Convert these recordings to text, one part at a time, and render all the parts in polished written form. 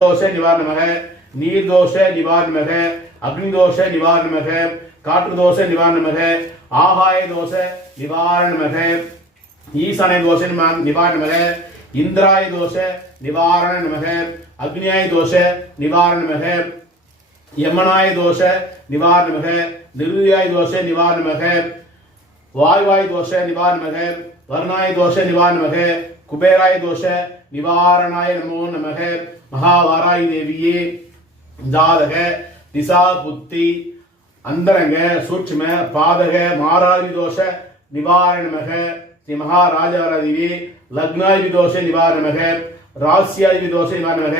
दोष निवारणमः नीर्दोष निवारणमः अग्निदोष निवारणमः काट्रदोष निवारणमः आहाय दोष निवारणमः ईशान्य दोष निवारणमः इंद्राय दोष निवारणमः अग्नियाय दोष निवारणमः यमनाय दोष निवारणमः निर्दयाय दोष निवारणमः वायुवाय दोष निवारणमः वर्णाय दोष निवारणमः कुबेराय दोष निवारणाय नमो नमः महावाराय देविये जातक दिशा बुद्धि अंतरंग सूक्ष्म पादक मारादि दोष निवारणमः श्री महाराजादेवी लग्नादि दोष निवारणमः रास्यादि दोष निवारणमः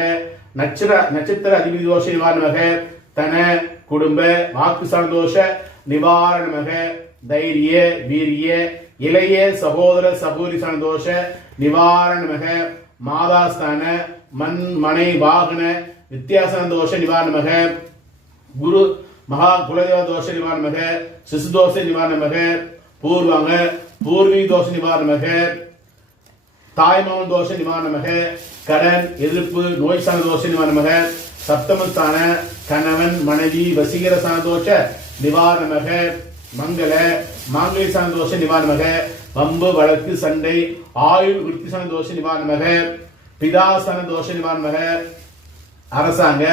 नक्षत्र अधिपति दोष निवारणमः तन कुटुंब वाक्सार दोष निवारणमः धैर्य वीर्य इलय सहोदर सहोदरी दोष निवारणमः मादास्थान मन मனை वाहन वित्यासन दोष निवारणमः गुरु महाकुलदेव दोष निवारणमः शिशु दोष निवारणमः पूर्वांग पूर्वी दोष निवारणमः தாய்மாமன் दोष निवारणमः கடன் எதிர்ப்பு நோய் சார்ந்த दोष निवारणमः சப்தமஸ்தான கணவன் மனைவி வசீகர சார்ந்த दोष निवारणमः मंगल मांगल्य சார்ந்த दोष निवारणमः வம்பு வழக்கு சண்டை ஆயுள் விருத்தி சார்ந்த दोष निवारणमः பிதாசன दोष निवारणमः அரசாங்க